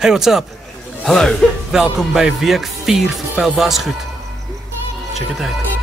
Hey, what's up? Hallo, welkom by week 4 vir Vuil Wasgoed. Check dit uit.